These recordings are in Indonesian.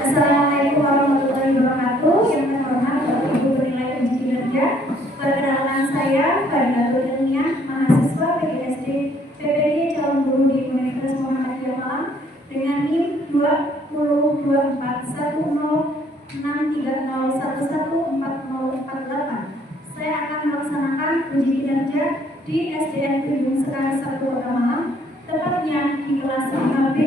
Assalamualaikum warahmatullahi wabarakatuh. Yang terhormat Bapak Ibu penilai uji kinerja. Perkenalkan saya Fadilatul Ilmiah, mahasiswa PGSD PPD calon guru di Universitas Muhammadiyah Malang dengan NIM 20241063011404. Saya akan melaksanakan uji kinerja di SDN Gedung Sekarang 1 Kota Malang, tepatnya di kelas 5B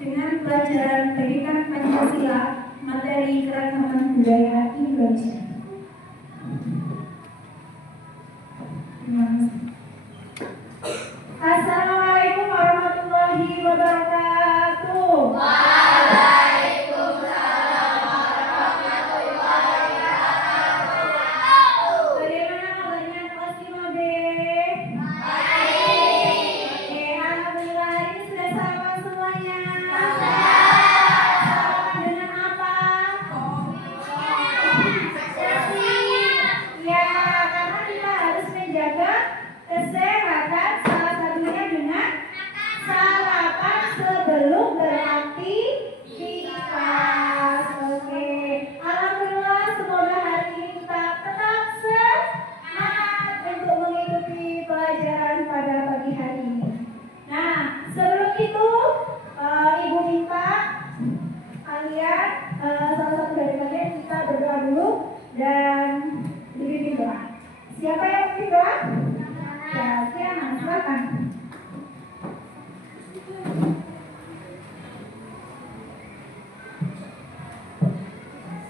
dengan pelajaran Pendidikan Pancasila, materi keragaman budaya Indonesia. Assalamualaikum warahmatullahi wabarakatuh. Waalaikumsalam warahmatullahi wabarakatuh. Bagaimana kabarnya kelas 5B? Baik. Oke, alhamdulillah hari ini sudah sarapan semuanya. Sudah. Sarapan dengan apa? Ya, karena kita harus menjaga kesehatan, salah satunya dengan sarapan sebelum beraktivitas. Oke, alhamdulillah semoga hari ini kita tetap semangat untuk mengikuti pelajaran pada pagi hari ini. Nah, sebelum itu Ibu minta kalian salah satu dari kalian kita berdoa dulu dan dibimbing doa. Siapa yang mau doa? Ya, silakan, silakan.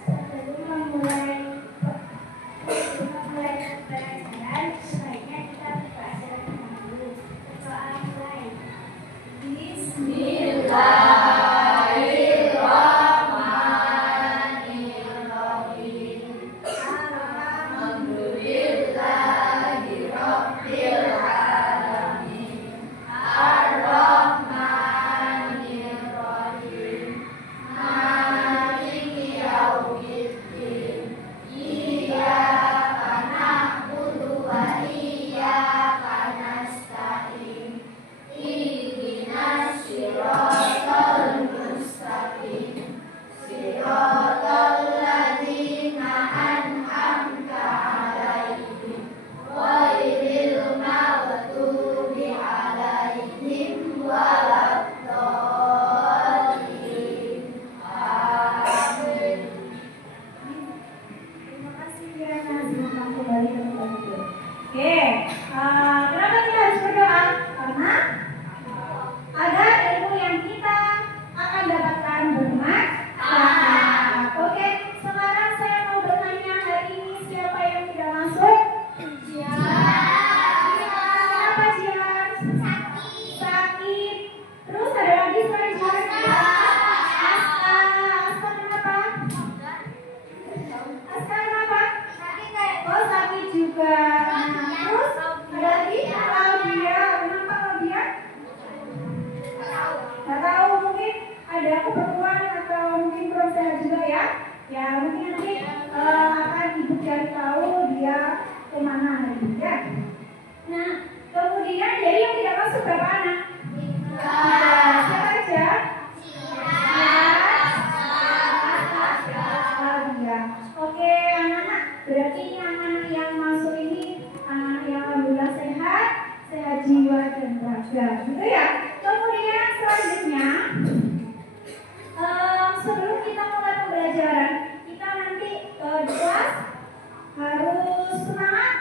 Sebelum memulai pelajaran, sebaiknya kita berdoa dulu. Berdoa mulai. Bismillahirrahmanirrahim. Alhamdulillahirabbil alamin. Ar-Rahmanir-Rahim. Maliki yaumiddin. Iyyaka na'budu wa iyyaka nasta'in. Ihdinas siratal mustaqim. Siratal ladzina an'amta 'alaihim ghairil maghdubi 'alaihim waladdallin. Amin. Terima kasih Diana, silakan kembali ke tempat duduk. Oke, kenapa kita harus berdoa? Karena agar ilmu yang kita akan dapatkan bermanfaat. Oke, sekarang saya mau bertanya hari ini siapa yang tidak masuk? Siapa Jian? Sakit. Terus ada lagi selain Jian? Aska. Aska kenapa? Aska kenapa? Oh, sakit juga. Nah, terus ada lagi Claudia. Kenapa Claudia? Nggak tahu, mungkin ada keperluan atau mungkin kurang sehat juga ya. Ya, mungkin nanti akan ibu cari tahu dia kemana hari ini ya. Nah, kemudian jadi yang tidak masuk berapa anak? Siapa aja? Claudia. Oke, anak-anak. Berarti ini anak-anak yang masuk ini anak yang alhamdulillah sehat, sehat jiwa dan raga, gitu ya. Kemudian selanjutnya, sebelum kita mulai pembelajaran, kita nanti di kelas harus semangat,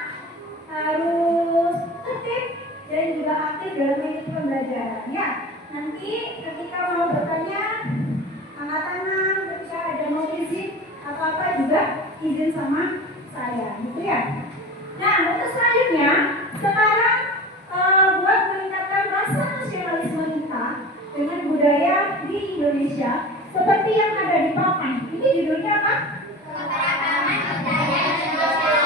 harus tertib dan juga aktif dalam mengikuti pembelajaran. Ya, nanti ketika mau bertanya, angkat tangan, ketika ada mau izin apa-apa juga izin sama saya, gitu ya. Nah, untuk selanjutnya, sekarang buat meningkatkan rasa nasionalisme kita dengan budaya di Indonesia seperti yang ada di papan. Ini judulnya apa? Keberagaman budaya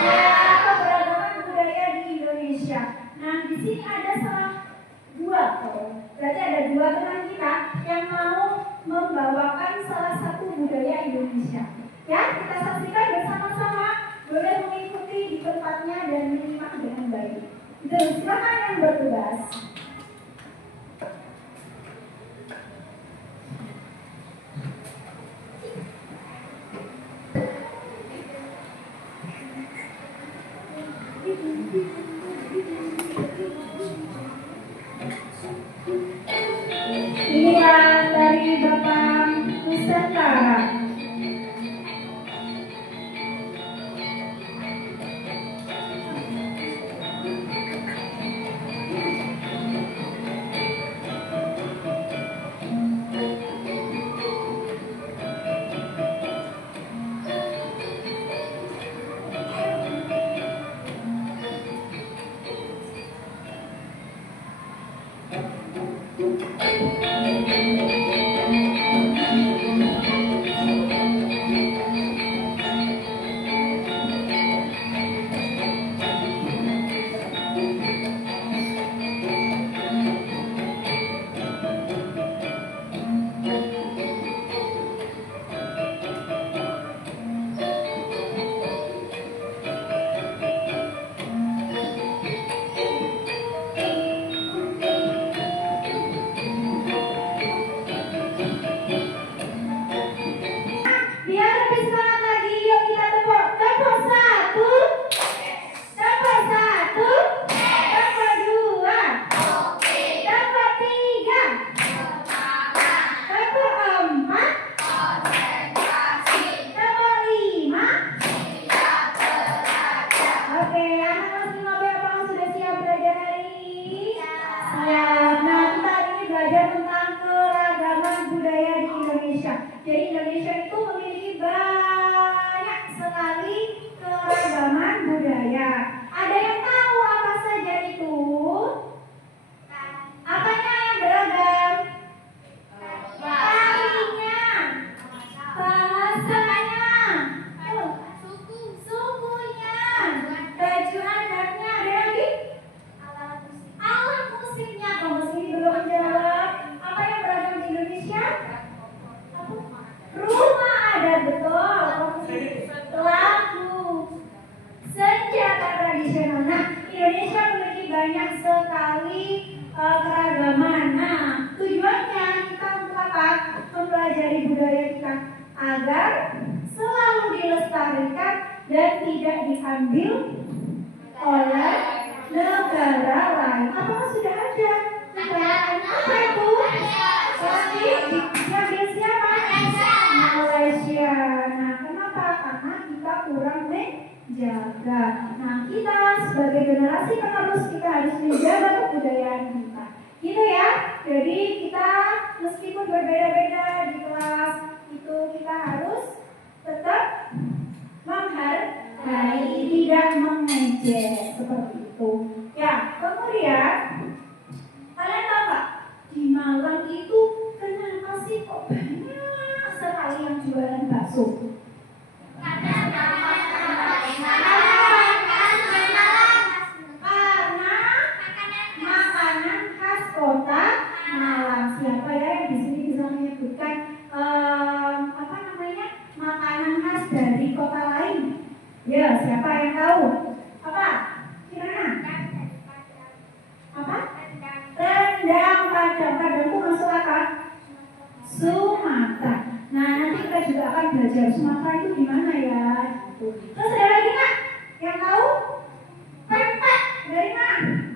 Ya, keberagaman budaya di Indonesia. Nah, di sini ada dua, berarti ada dua teman kita yang mau membawakan salah satu budaya Indonesia. Ya, kita saksikan bersama-sama, boleh mengikuti di tempatnya dan menyimak dengan baik. Jadi, silakan yang bertugas. Inilah dari Bapak Nusantara. Biar lebih semangat lagi, yuk kita tepuk. Tepuk satu, tepuk satu, tepuk dua, tepuk tiga, tepuk empat, tepuk lima. Oke, anak kelas 5B apakah sudah siap belajar hari ini? Siap. Nah, kita hari ini belajar tentang keragaman budaya di Indonesia. Jadi Indonesia itu memiliki banyak sekali keragaman budaya. Ada yang tahu apa saja itu? Apanya yang beragam? Tarinya, bahasanya, sukunya, baju adatnya, ada lagi? Alat musiknya. Kamu sini belum menjawab. Apa yang beragam di Indonesia? Rumah adat, betul. Lagu, senjata tradisional. Nah, Indonesia memiliki banyak sekali keragaman. Nah, tujuannya kita untuk apa? Mempelajari budaya kita agar selalu dilestarikan dan tidak diambil oleh negara lain. Apakah sudah ada negara lain? Apa itu? Tadi diambil siapa? Malaysia. Nah, kenapa? Karena kita kurang menjaga. Nah, kita sebagai generasi penerus kita harus menjaga kebudayaan kita. Gitu ya. Jadi kita meskipun berbeda-beda di kelas itu kita harus tetap menghargai, tidak mengejek seperti itu. Ya, kemudian kalian tahu nggak di Malang itu kenapa sih kok banyak sekali yang jualan bakso? Karena makanan khas kota Malang. Siapa ya yang di sini bisa menyebutkan apa namanya makanan khas dari kota lain? Ya, siapa yang tahu? Apa? Gimana? Apa? Rendang Padang. Padang itu masuk apa? Sumatera. Nah, nanti kita juga akan belajar Sumatera itu di mana ya. Gitu. Terus ada lagi nggak yang tahu? Pempek dari mana?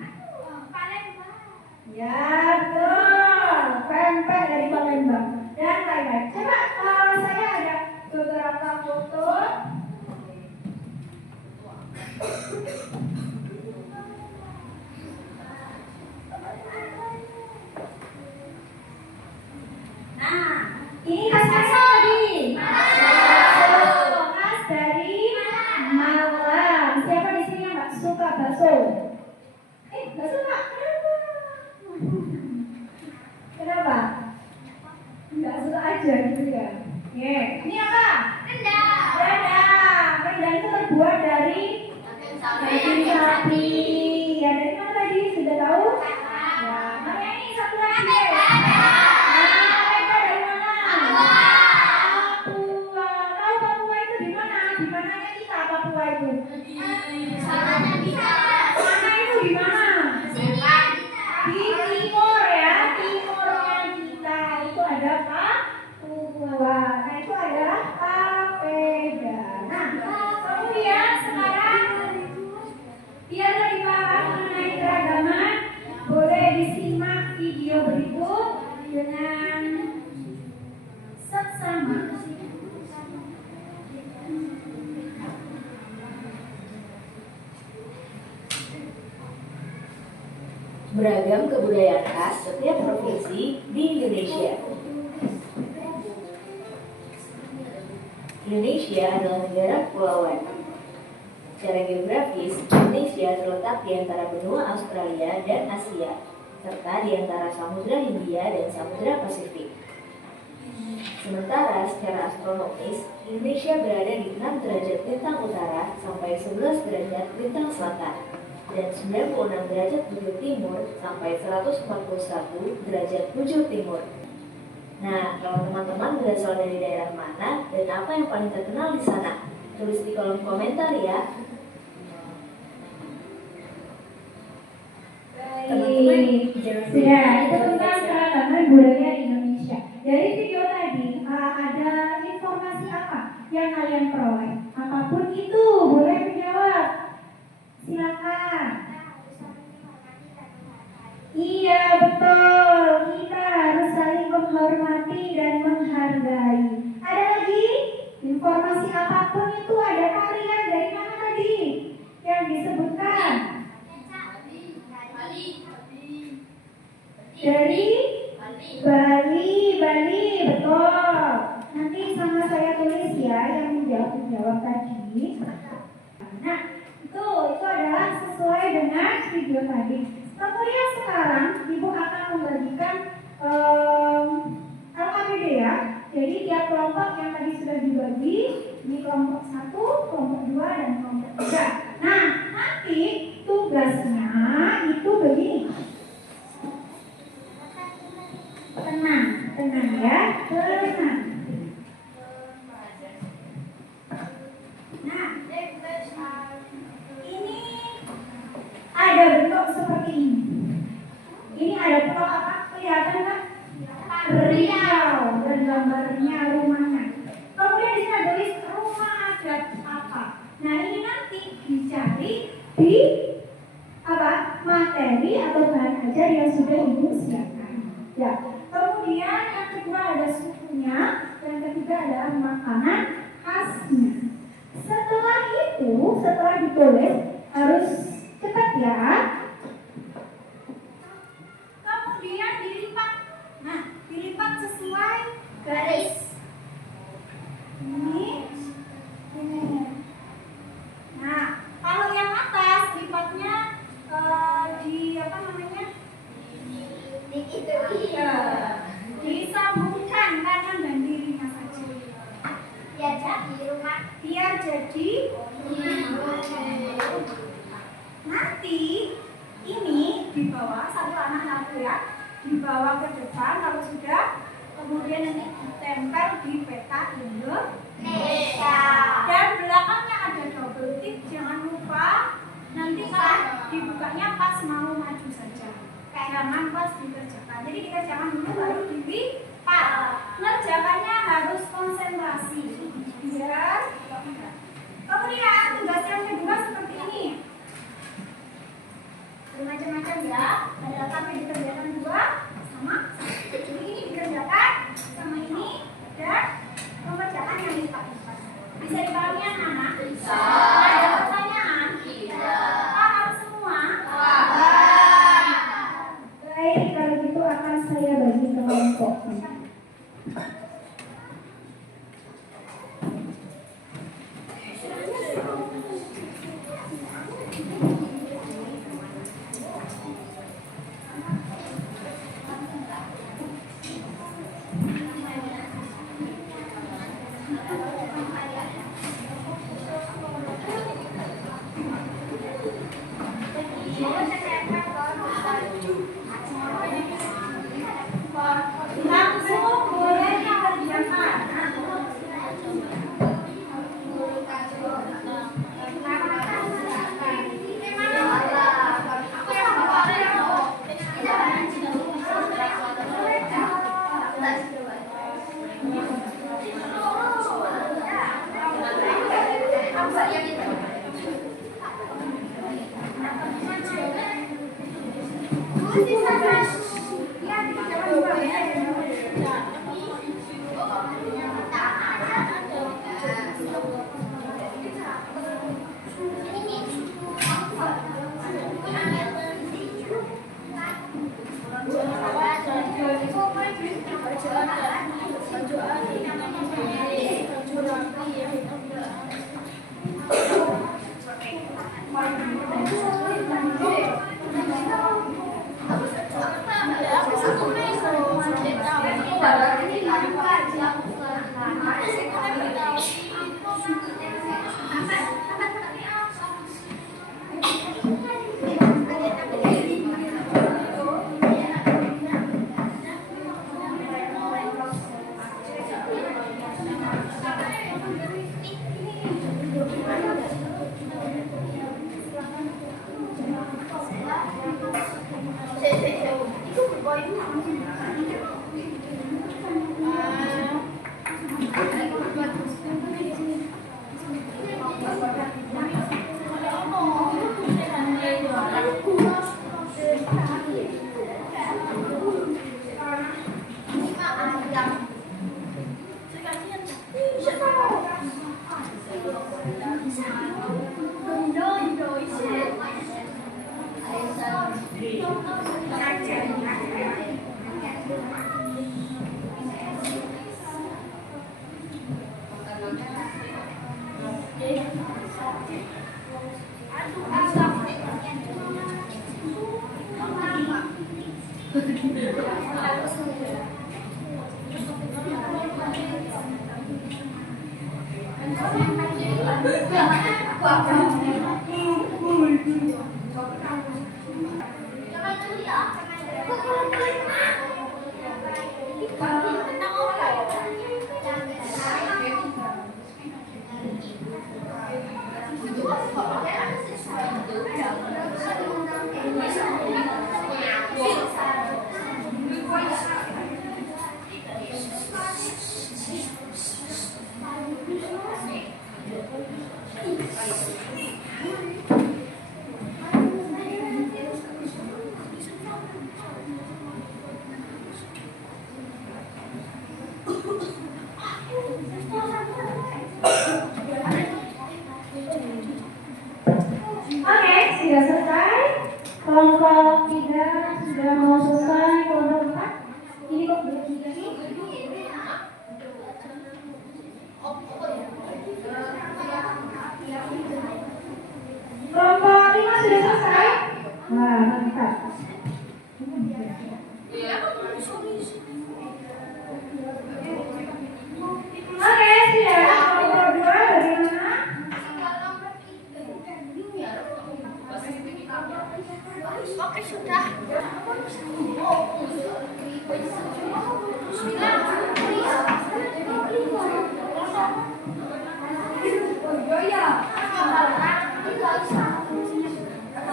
Ya, betul. Pempek dari Palembang dan lain-lain. Coba saya ada beberapa foto. Nah, ini khas lagi. Khas dari Malang. Siapa di sini yang nggak suka bakso? Nggak suka? Kenapa? Nggak suka aja gitu ya. Ini apa? Rendang. Rendang itu terbuat dari daging sapi. Ya, dari mana tadi? Sudah tahu? Ya, mana ini satu lagi? Biar lebih beragam kebudayaan khas setiap provinsi di Indonesia. Indonesia adalah negara kepulauan. Secara geografis, Indonesia terletak di antara benua Australia dan Asia, serta di antara Samudra Hindia dan Samudra Pasifik. Sementara secara astronomis, Indonesia berada di 6 derajat lintang utara sampai 11 derajat lintang selatan, dan 96 derajat bujur timur sampai 141 derajat bujur timur. Nah, kalau teman-teman berasal dari daerah mana dan apa yang paling terkenal di sana? Tulis di kolom komentar ya. Baik, sudah itu tentang keragaman budaya di Indonesia. Dari video tadi ada informasi apa yang kalian peroleh? Apapun itu, boleh menjawab. Silakan. Iya betul, kita harus saling menghormati dan menghargai. Ada lagi? Informasi apapun itu ada kalian dari mana tadi yang disebutkan? Dari Bali, betul. Nanti sama saya tulis ya yang menjawab tadi. Nah, itu adalah sesuai dengan video tadi. Kemudian sekarang Ibu akan membagikan LKPD ya. Jadi tiap kelompok yang tadi sudah dibagi di kelompok 1, kelompok 2, dan kelompok 3. Nah, nanti tugasnya itu begini. Tenang ya, tenang. Nah, ini ada bentuk seperti ini. Ini ada pulau apa? Kelihatan kan? Riau dan gambarnya rumahnya. Kemudian di sini ada tulis rumah adat apa. Nah, ini nanti dicari di apa? Materi atau bahan ajar yang sudah Ibu siapkan. Ya. Kemudian yang kedua ada sukunya, yang ketiga adalah makanan khasnya. Setelah ditulis harus cepat ya. Kemudian dilipat. Nah, dilipat sesuai garis. Ini. Nah, kalau yang atas lipatnya disambungkan kanan dan kirinya saja. Biar jadi nanti ini di bawah satu anak ya, dibawa ke depan kalau sudah, kemudian nanti ditempel di peta Indonesia. Dan belakangnya ada double tick, jangan lupa nanti kalau dibukanya pas mau maju saja. Jangan pas dikerjakan. Jadi dikerjakan dulu baru dilipat. Ngerjakannya harus konsentrasi. Biar. Kemudian tugas yang kedua seperti ini. Bermacam-macam ya. Ada kami dikerjakan 2 sama. Jadi ini dikerjakan sama ini dan mengerjakan yang dilipat-lipat. Bisa dipahami anak-anak? Bisa. Ada pertanyaan? Tidak. Paham semua? Baik, kalau gitu akan saya bagi kelompok. Langsung boleh dikerjakan. Oke, sudah selesai. Kelompok 3 sudah mau selesai. Kelompok 4 ini kok bertiga sih? Kelompok 5 sudah selesai. Wah, mantap. Oke, sudah. Kelompok 2 bagaimana?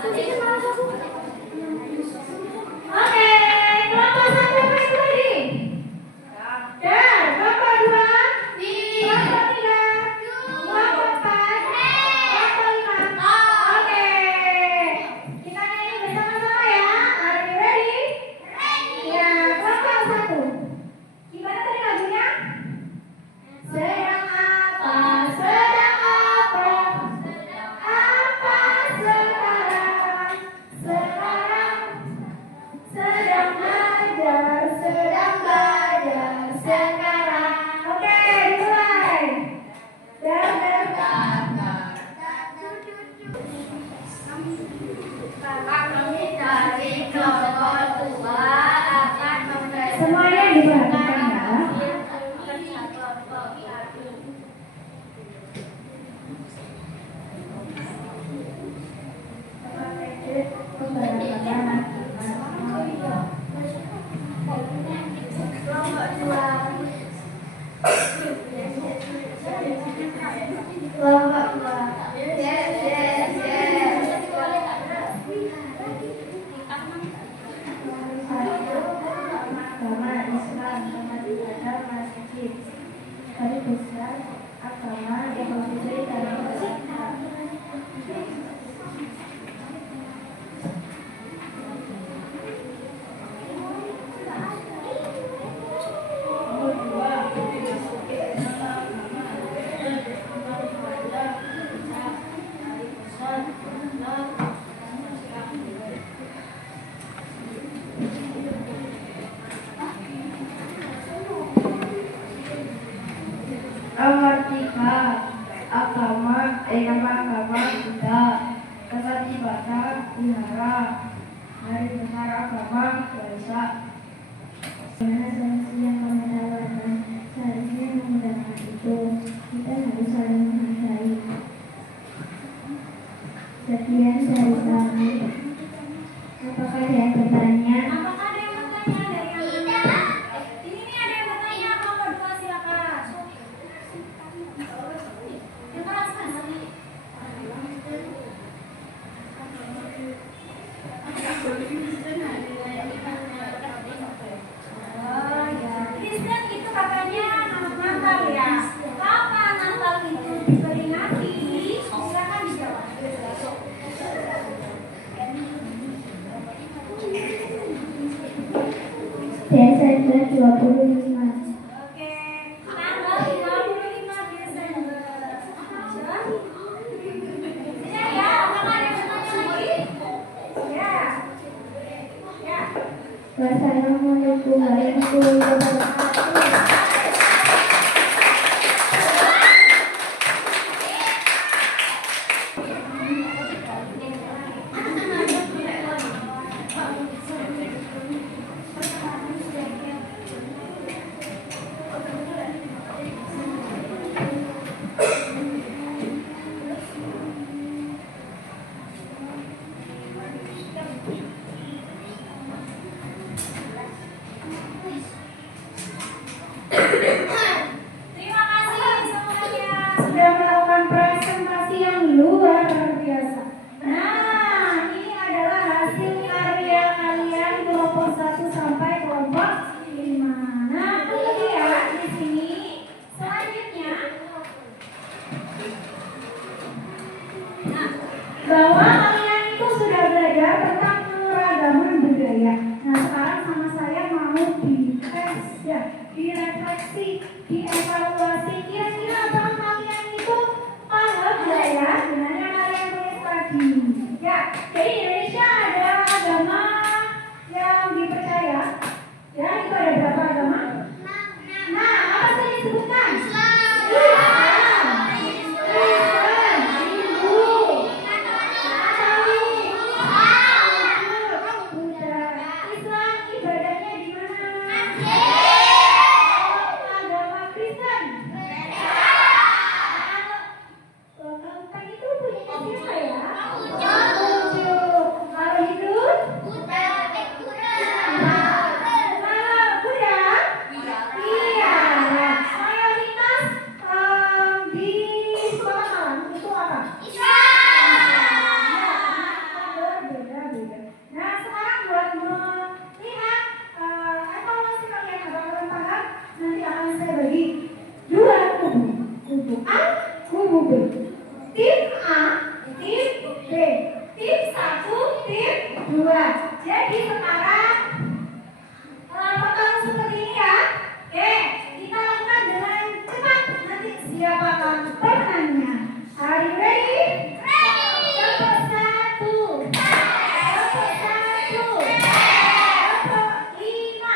Oke, sudah. Oke, kelompok 1 apa itu tadi? Dan kelompok 2, kelompok 3, kelompok 4, kelompok 5. Oke, kita nyanyi bersama-sama ya. Are you ready? Ya, kelompok 1. Gimana tadi lagunya? Sedang apa? Sedang apa? Apa sekarang? Sekarang sedang belajar sekarang. Oke, mulai. Dan Dari kelompok 2 akan memberi semuanya diperhatikan ya. kelompok 2. Yes. Agama Islam, agama sedikit. Hari besar agama evolusi dan bersikap. Nomor 3, nama agama Buddha, tempat ibadah wihara, hari besar agama Waisak. Karena solusi yang menawarkan seharusnya menggunakan itu, kita harus saling menghargai. Sekian dari kami. Apakah ada yang bertanya? Apakah ada yang bertanya dari yang Tidak. Ini nih ada yang bertanya, nomor 2 silakan. bahwa kalian itu sudah belajar tentang keragaman budaya. Nah, sekarang sama saya mau dites ya, direfleksi, dievaluasi. Kira-kira apakah kalian itu paham nggak ya dengan yang kalian tulis tadi? Ya, jadi di Indonesia ada agama yang dipercaya. Ya, itu ada berapa agama? Nah, apa saja disebutkan? Jadi sekarang pertanyaan seperti ini ya. Oke, kita lakukan dengan cepat. Nanti siapakah pemenangnya? Are you ready? Nomor 1, nomor 1, nomor 5.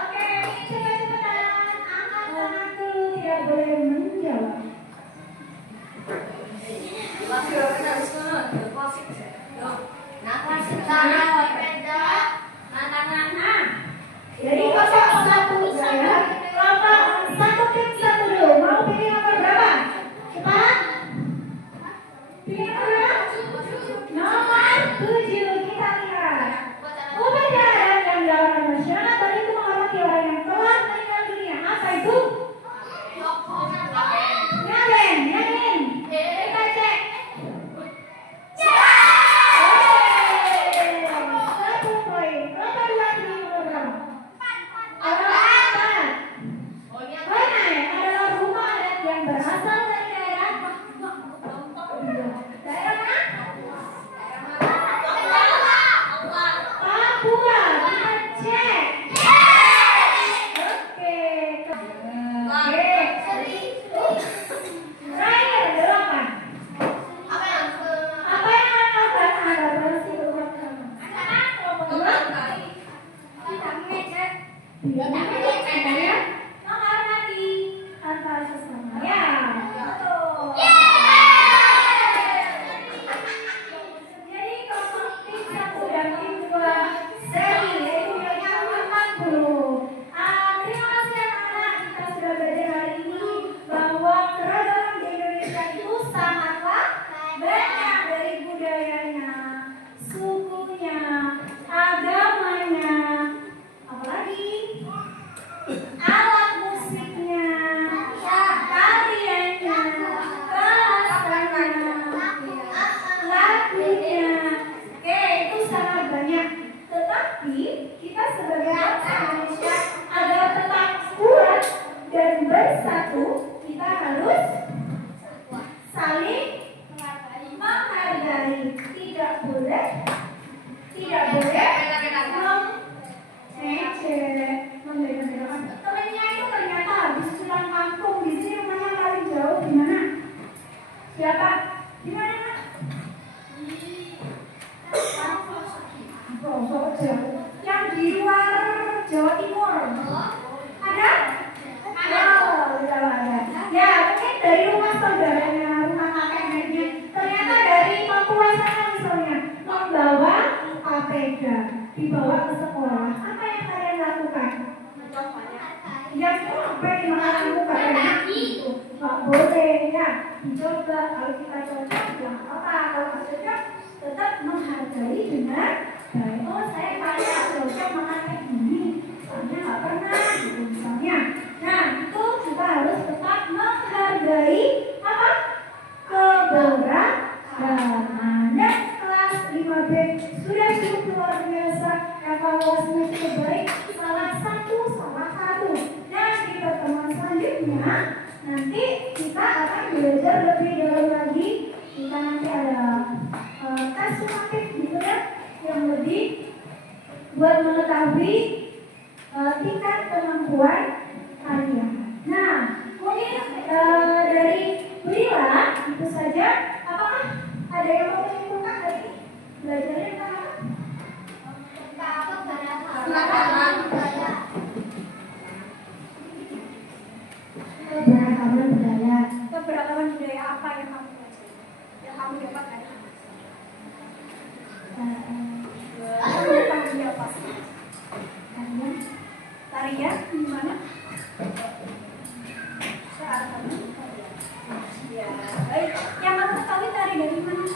Oke, cepat-cepatan. Angkat tangan dulu, tidak boleh menjawab. Jadi kelompok 1 ya. Kelompok 1 tim 1 dulu. Mau pilih nomor berapa? Cepat. Pilih nomor berapa? Nomor 7. Kita lihat. Upacara dan gelaran nasional tadi itu menghormati orang yang telah meninggal dunia. Apa itu? Yakin? Kita cek. Siapa? Di mana? Yang di luar Jawa Timur. Ada? Udah ada. Ya, mungkin dari rumah saudaranya, rumah kakeknya. Ternyata dari Papua sana misalnya membawa papeda, dibawa ke sekolah. Apa yang kalian lakukan? Yang apa yang kalian lakukan? Nggak boleh ya, dicoba. Kalau kita cocok, nggak apa. Kalau nggak cocok, tetap menghargai dengan baik. Oh, saya kayak cocok makan kayak gini, soalnya nggak pernah gitu misalnya. Nah, itu kita harus tetap menghargai apa? Keberagaman. Dan kelas 5B sudah cukup luar biasa, evaluasinya cukup baik. Salah satu. Dan di pertemuan selanjutnya nanti kita akan belajar lebih keberagaman budaya. Keberagaman budaya apa yang kamu pelajari? Yang kamu dapat dari kamu? Kamu dapat dari apa sih? Tarian. Tarian gimana? Saat kamu? Ya, baik. Yang kamu ketahui tari dari mana?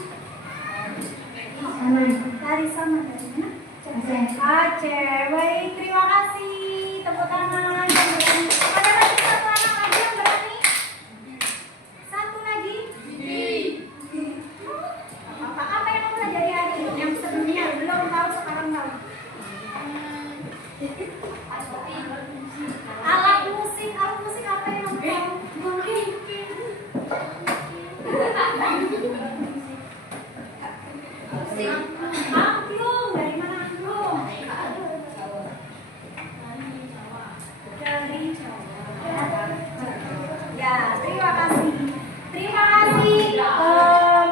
Sama. Tari sama dari mana? Aceh. Aceh. Baik, terima kasih. Tepuk tangan. Ada lagi satu anak lagi yang berani? Satu lagi? Apa yang kamu pelajari hari ini? Yang sebelumnya belum tahu, sekarang tahu. Alat musik apa yang kamu tahu? Angklung, dari mana angklung? Dari Jawa. Ya, terima kasih. Terima kasih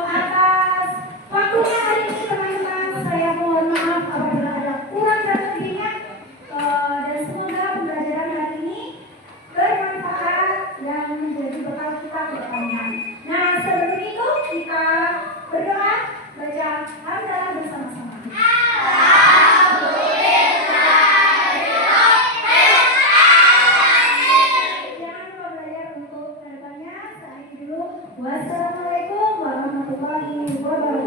atas waktunya hari ini teman-teman. Saya mohon maaf apabila ada kurang dan lebihnya. Dan semoga pembelajaran hari ini bermanfaat dan menjadi bekal kita ke depannya. Nah, sebelum itu kita berdoa, baca hamdalah bersama-sama. Jangan lupa belajar untuk kedepannya. Saat ini dulu. Wassalamualaikum warahmatullahi wabarakatuh.